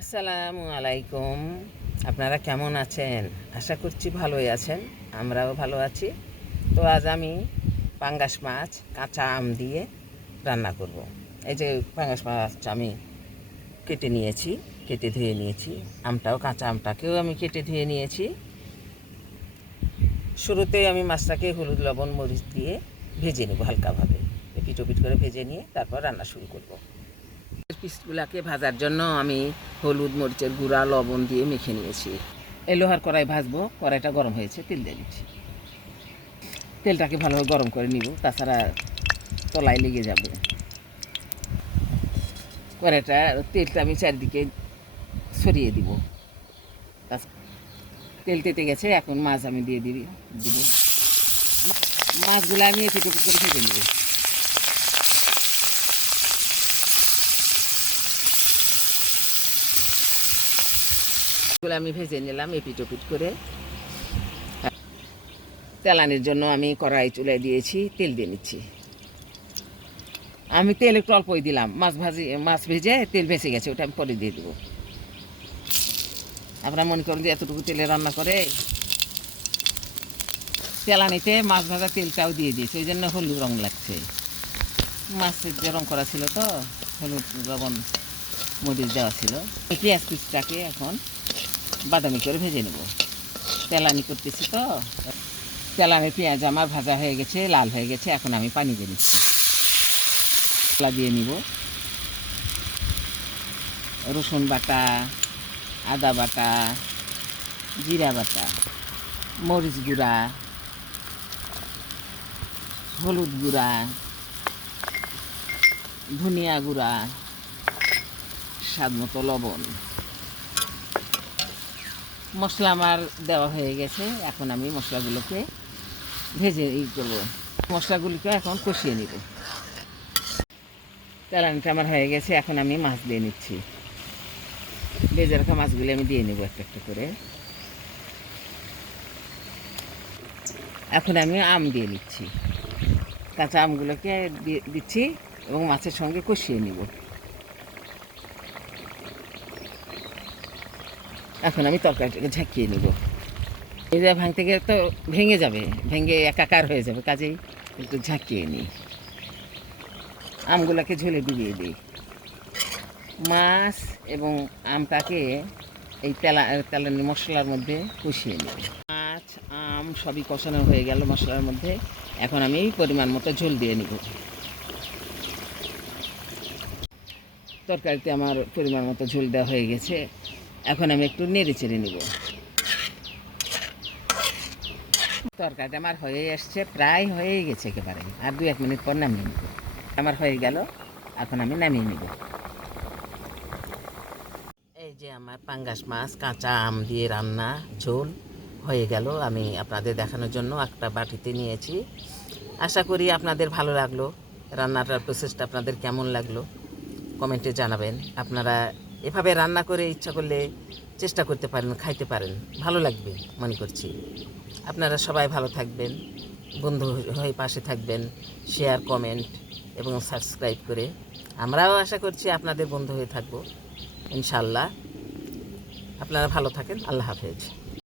আসসালামু আলাইকুম। আপনারা কেমন আছেন? আশা করছি ভালোই আছেন, আমরাও ভালো আছি। তো আজ আমি পাঙ্গাস মাছ কাঁচা আম দিয়ে রান্না করব। এই যে পাঙ্গাস মাছ আমি কেটে নিয়েছি, কেটে ধুয়ে নিয়েছি। আমটাও কাঁচা আমটাকেও আমি কেটে ধুয়ে নিয়েছি। শুরুতেই আমি মাছটাকে হলুদ লবণ মরিচ দিয়ে ভেজে নেব হালকাভাবে, এপিট ওপিট করে ভেজে নিয়ে তারপর রান্না শুরু করব। পিসগুলাকে ভাজার জন্য আমি হলুদ মরিচের গুঁড়া লবণ দিয়ে মেখে নিয়েছি। এই লোহার কড়াই ভাজবো, কড়াইটা গরম হয়েছে, তেল দিয়ে দিচ্ছি। তেলটাকে ভালোভাবে গরম করে নিব, তাছাড়া তলায় লেগে যাবে। কড়াইটা তেলটা আমি চারিদিকে ছড়িয়ে দিব। তেল তেতে গেছে, এখন মাছ আমি দিয়ে দিব। মাছগুলো আমি একটু করে ভেজে নেব। আমি ভেজে নিলাম এপিট ওপিট করে। তেলানির জন্য আমি কড়াই চুলায় দিয়েছি, তেল দিয়ে নিচ্ছি। আমি তেল একটু অল্পই দিলাম, মাছ ভেজে তেল ভেসে গেছে, ওটা আমি পরে দিয়ে দেবো। আপনারা মনে করেন যে এতটুকু তেলে রান্না করে। তেলানিতে মাছ ভাজা তেলটাও দিয়ে দিয়েছে, ওই জন্য হলুদ রং লাগছে। মাছের যে রং করা ছিল, তো হলুদ লবণ মরিচ দেওয়া ছিল। পেঁয়াজ পিসটাকে এখন বাদামি করে ভেজে নেব। তেলানি করতেছি তো। তেলানির পেঁয়াজ আমার ভাজা হয়ে গেছে, লাল হয়ে গেছে। এখন আমি পানি দিয়ে নিচ্ছি, মশলা দিয়ে নিব। রসুন বাটা, আদা বাটা, জিরা বাটা, মরিচ গুঁড়া, হলুদ গুঁড়া, ধনিয়া গুঁড়া, স্বাদ মতো লবণ। মশলা আমার দেওয়া হয়ে গেছে, এখন আমি মশলাগুলোকে ভেজে করবো। মশলাগুলিকে এখন কষিয়ে নিব। তেলানিটা আমার হয়ে গেছে, এখন আমি মাছ দিয়ে নিচ্ছি। ভেজে রাখা মাছগুলি আমি দিয়ে নেব একটা একটা করে। এখন আমি আম দিয়ে নিচ্ছি, কাঁচা আমগুলোকে দিয়ে দিচ্ছি এবং মাছের সঙ্গে কষিয়ে নিব। এখন আমি তরকারিটাকে ঝাঁকিয়ে নিব। এই যে ভাঙতে গেলে তো ভেঙে যাবে, ভেঙে একাকার হয়ে যাবে, কাজেই একটু ঝাঁকিয়ে নিই। আমগুলোকে ঝোলে ডুবিয়ে দিই। মাছ এবং আমটাকে এই তেলানি মশলার মধ্যে কষিয়ে নিই। মাছ আম সবই কষানো হয়ে গেল মশলার মধ্যে। এখন আমি পরিমাণ মতো ঝোল দিয়ে নিব। তরকারিতে আমার পরিমাণ মতো ঝোল দেওয়া হয়ে গেছে, এখন আমি একটু নেড়ে চেড়ে নিব। তরকারিটা আমার হয়ে আসছে, প্রায় হয়ে গেছে একেবারে। আর 2-1 মিনিট পর নামিয়ে নিব। আমার হয়ে গেল, এখন আমি নামিয়ে নিব। এই যে আমার পাঙ্গাস মাছ কাঁচা আম দিয়ে রান্না ঝোল হয়ে গেল। আমি আপনাদের দেখানোর জন্য একটা বাটিতে নিয়েছি। আশা করি আপনাদের ভালো লাগলো। রান্নাটার প্রসেসটা আপনাদের কেমন লাগলো কমেন্টে জানাবেন। আপনারা এভাবে রান্না করে ইচ্ছা করলে চেষ্টা করতে পারেন, খাইতে পারেন, ভালো লাগবে মনে করছি। আপনারা সবাই ভালো থাকবেন, বন্ধু হয়ে পাশে থাকবেন, শেয়ার কমেন্ট এবং সাবস্ক্রাইব করে। আমরাও আশা করছি আপনাদের বন্ধু হয়ে থাকবো ইনশাল্লাহ। আপনারা ভালো থাকেন। আল্লাহ হাফেজ।